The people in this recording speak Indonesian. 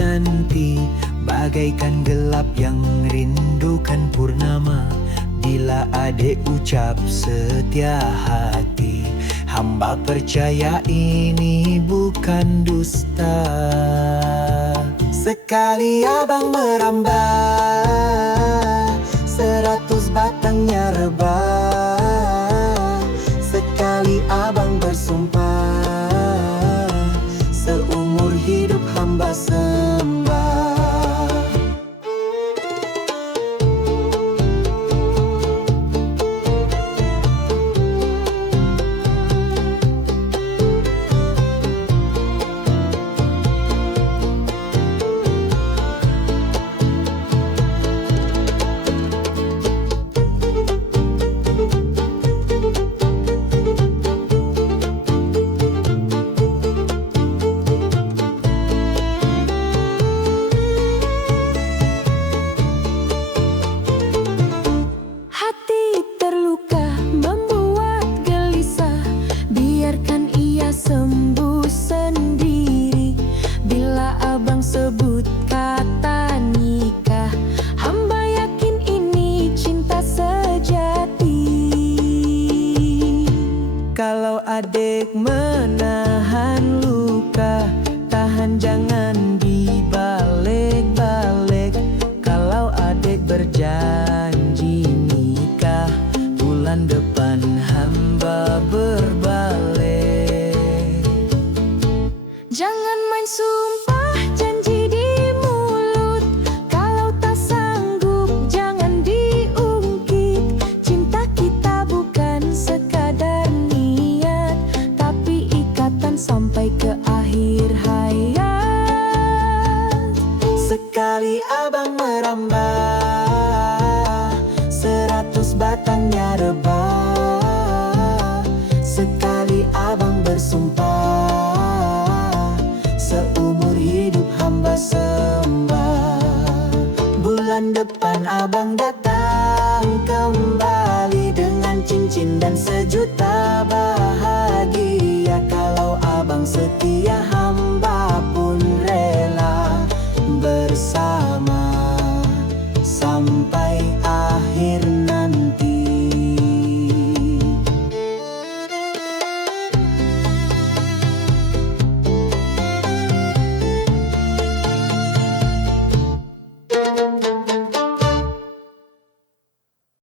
nanti bagaikan gelap yang rindukan purnama. Bila adek ucap setia hati, hamba percaya ini bukan dusta. Sekali abang merambah, 100 batangnya rebah. Sekali abang bersumpah, seumur hidup hamba sembah. Hati terluka membuat gelisah, biarkan ia sembuh sendiri. Bila abang sebut kata nikah, hamba yakin ini cinta sejati. Kalau adek menahan luka, tahan jangan dibalik-balik. Kalau adek berjanji nikah, bulan depan hamba berbalik. Jangan main sumpah janji di mulut, kalau tak sanggup jangan diungkit. Cinta kita bukan sekadar niat, tapi ikatan sampai ke akhir hayat. Sekali abang merambah, 100 batangnya rebah. Sekali abang bersumpah, seumur hidup